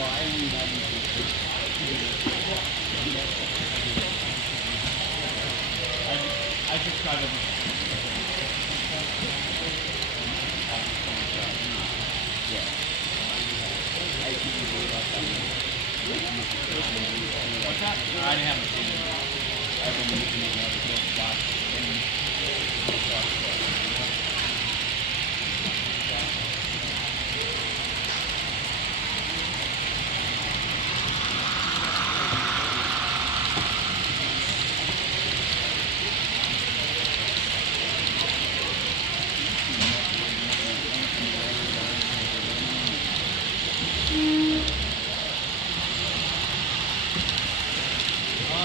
I just try to. What's that? I haven't seen it. I've been looking at another book,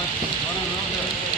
I don't know.